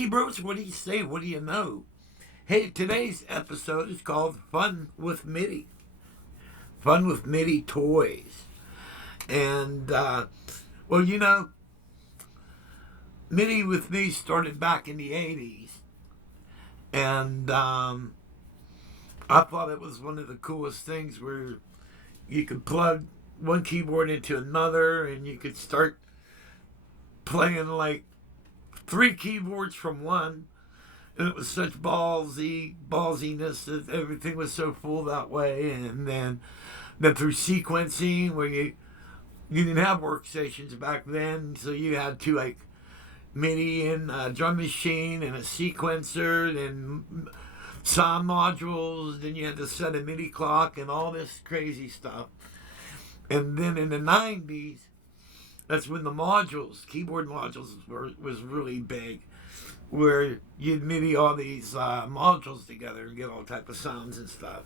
Ricky Bruce, what do you say? What do you know? Hey, today's episode is called Fun with Midi. Fun with Midi toys. And, well, Midi with me started back in the 80s. And I thought it was one of the coolest things where you could plug one keyboard into another and you could start playing like three keyboards from one. And it was such ballsiness that everything was so full that way. And then through sequencing, where you didn't have workstations back then, so you had to like MIDI and a drum machine and a sequencer and sound modules. Then you had to set a MIDI clock and all this crazy stuff. And then in the 90s, that's when the keyboard modules was really big, where you'd MIDI all these modules together and get all type of sounds and stuff.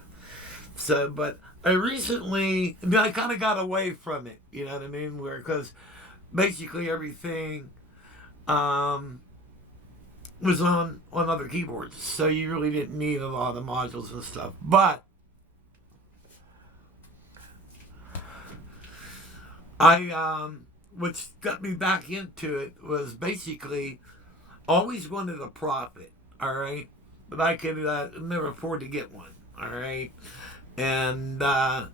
So, but I kind of got away from it, you know what I mean? Because basically everything was on other keyboards, so you really didn't need a lot of modules and stuff. But what got me back into it was basically always wanted a profit, all right, but I could never afford to get one, all right, and but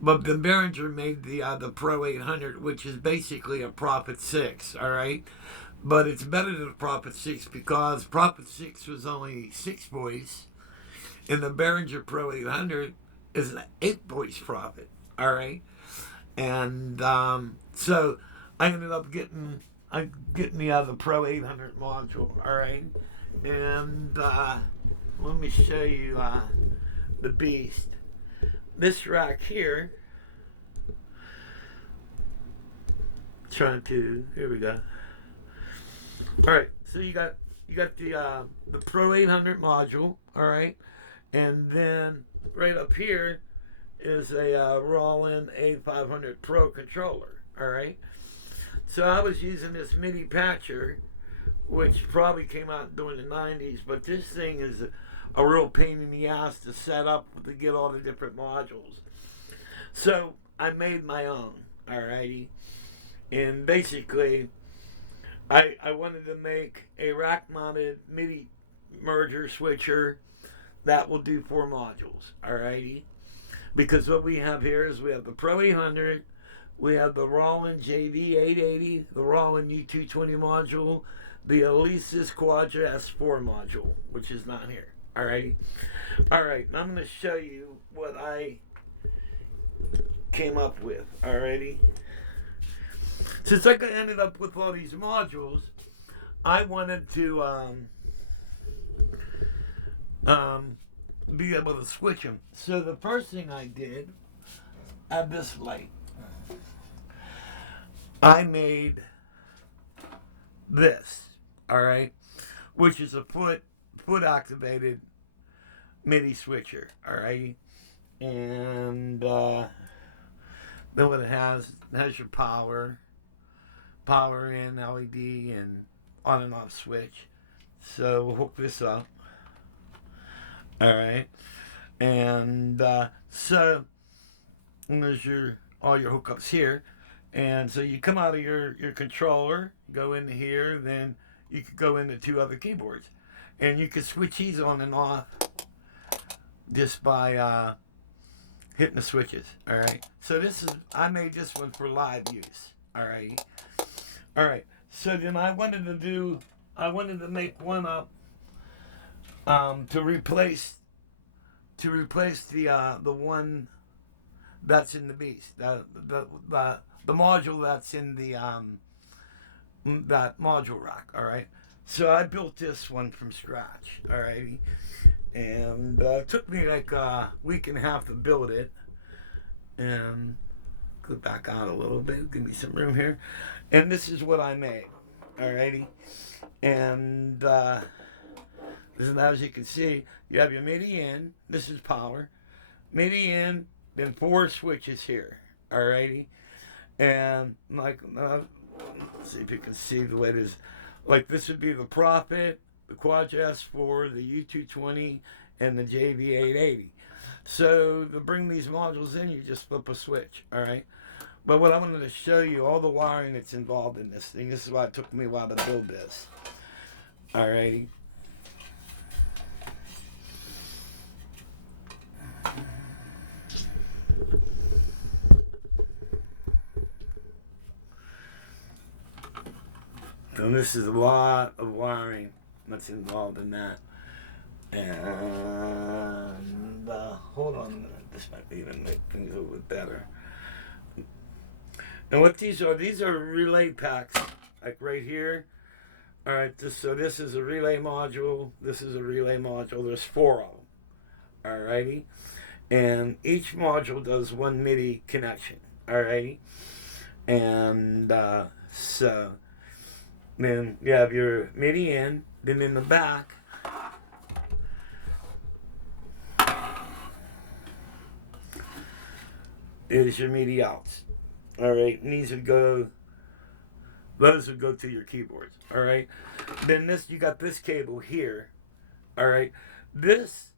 the Behringer made the Pro 800, which is basically a Prophet 6, all right, but it's better than the Prophet 6 because Prophet 6 was only 6 voice, and the Behringer Pro 800 is an 8 voice Prophet, all right, and so I ended up getting the Pro 800 module, all right, and let me show you the beast. This rack here, here we go. All right, so you got the Pro 800 module, all right, and then right up here is a Roland A500 Pro controller, all right. So I was using this MIDI patcher, which probably came out during the 90s, but this thing is a real pain in the ass to set up to get all the different modules. So I made my own, alrighty. And basically, I wanted to make a rack-mounted MIDI merger switcher that will do 4 modules, alrighty. Because what we have here is we have the Pro 800, we have the Roland JV880, the Roland U220 module, the Alesis Quadra S4 module, which is not here. Alrighty? Alright, I'm going to show you what I came up with. Alrighty? Since I ended up with all these modules, I wanted to be able to switch them. So the first thing I did, I have this light. I made this, all right, which is a foot activated MIDI switcher, all right, and then what it has your power in, LED, and on and off switch. So we'll hook this up, all right, and so there's all your hookups here. And so you come out of your controller, go into here, then you could go into 2 other keyboards. And you can switch these on and off just by hitting the switches, alright? So I made this one for live use, alright? Alright, so then I wanted to make one up to replace the one that's in the beast, the module that's in the that module rack, all right. So I built this one from scratch, all righty, and it took me like a week and a half to build it. And go back out a little bit, give me some room here, and this is what I made, all righty. And as you can see, you have your MIDI in. This is power, MIDI in, then 4 switches here, all righty. And like, let's see if you can see the way it is. Like this would be the Prophet, the Quad S4, the U220, and the JV880. So to bring these modules in, you just flip a switch, all right? But what I wanted to show you, all the wiring that's involved in this thing. This is why it took me a while to build this. All righty. So this is a lot of wiring that's involved in that. And hold on a minute. This might even make things a little bit better. And what these are relay packs, like right here. All right, so this is a relay module. This is a relay module. There's 4 of them. All righty. And each module does one Midi connection. All righty. And so then you have your Midi in. Then in the back, is your Midi outs. All right, and those would go to your keyboards. All right, then you got this cable here. All right, this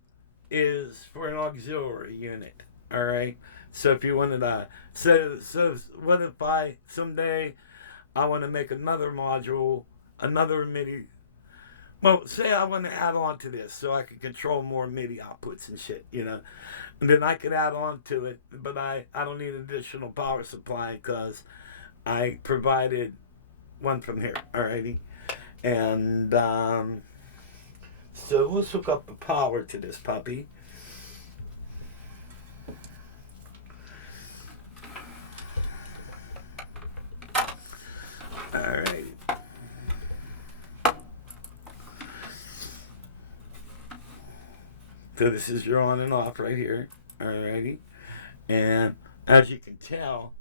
is for an auxiliary unit. All right, so if you wanted to, so what if someday I want to make another module, another Midi. Well, say I want to add on to this so I can control more MIDI outputs and shit, and then I could add on to it, but I don't need additional power supply because I provided one from here, alrighty? And so let's hook up the power to this puppy. Alright. So this is your on and off right here. Alrighty. And as you can tell,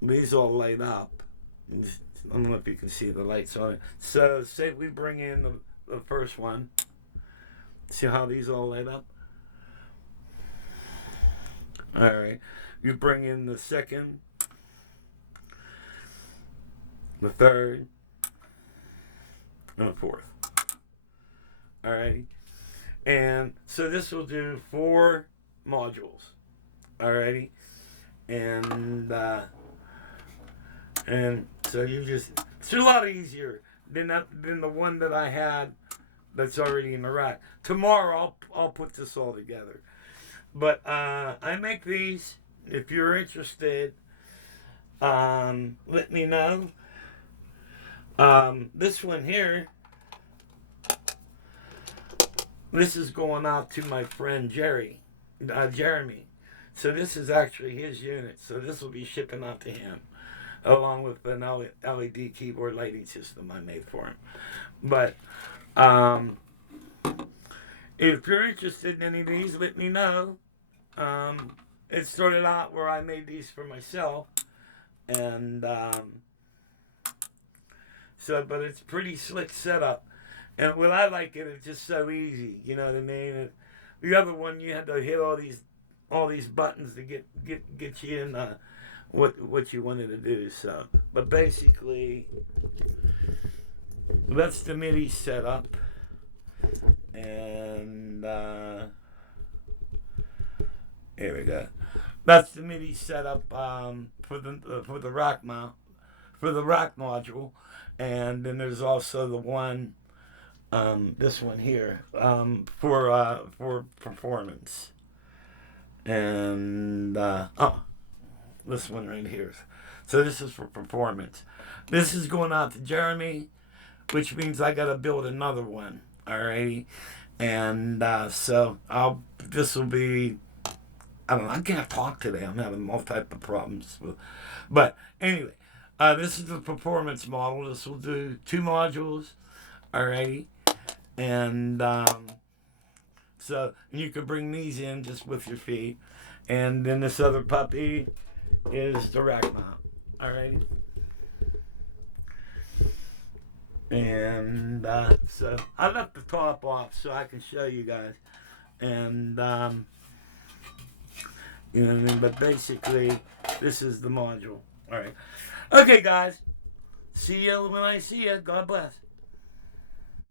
these all light up. I don't know if you can see the lights on it. So say we bring in the first one. See how these all light up? Alright. You bring in the second, the third, and the fourth. Alrighty. And so this will do 4 modules. Alrighty. And so it's a lot easier than the one that I had that's already in the rack. Tomorrow I'll put this all together. But I make these. If you're interested, let me know. This one here, this is going out to my friend Jeremy. So this is actually his unit. So this will be shipping out to him, along with an LED keyboard lighting system I made for him. But if you're interested in any of these, let me know. It started out where I made these for myself, and but it's pretty slick setup. And what I like it's just so easy, you know what I mean? The other one, you had to hit all these buttons to get you in what you wanted to do. So, but basically, that's the MIDI setup, and here we go. That's the MIDI setup for the rack mount, for the rack module, and then there's also the one. This one here for performance, and this one right here. So this is for performance. This is going out to Jeremy, which means I gotta build another one. Alrighty, and so this will be. I don't know. I can't talk today. I'm having all type of problems. But anyway, this is the performance model. This will do 2 modules. Alrighty. And so you could bring these in just with your feet. And then this other puppy is the rack mount. Alrighty. And so I left the top off so I can show you guys. And you know what I mean? But basically, this is the module. Alright. Okay, guys. See you when I see you. God bless.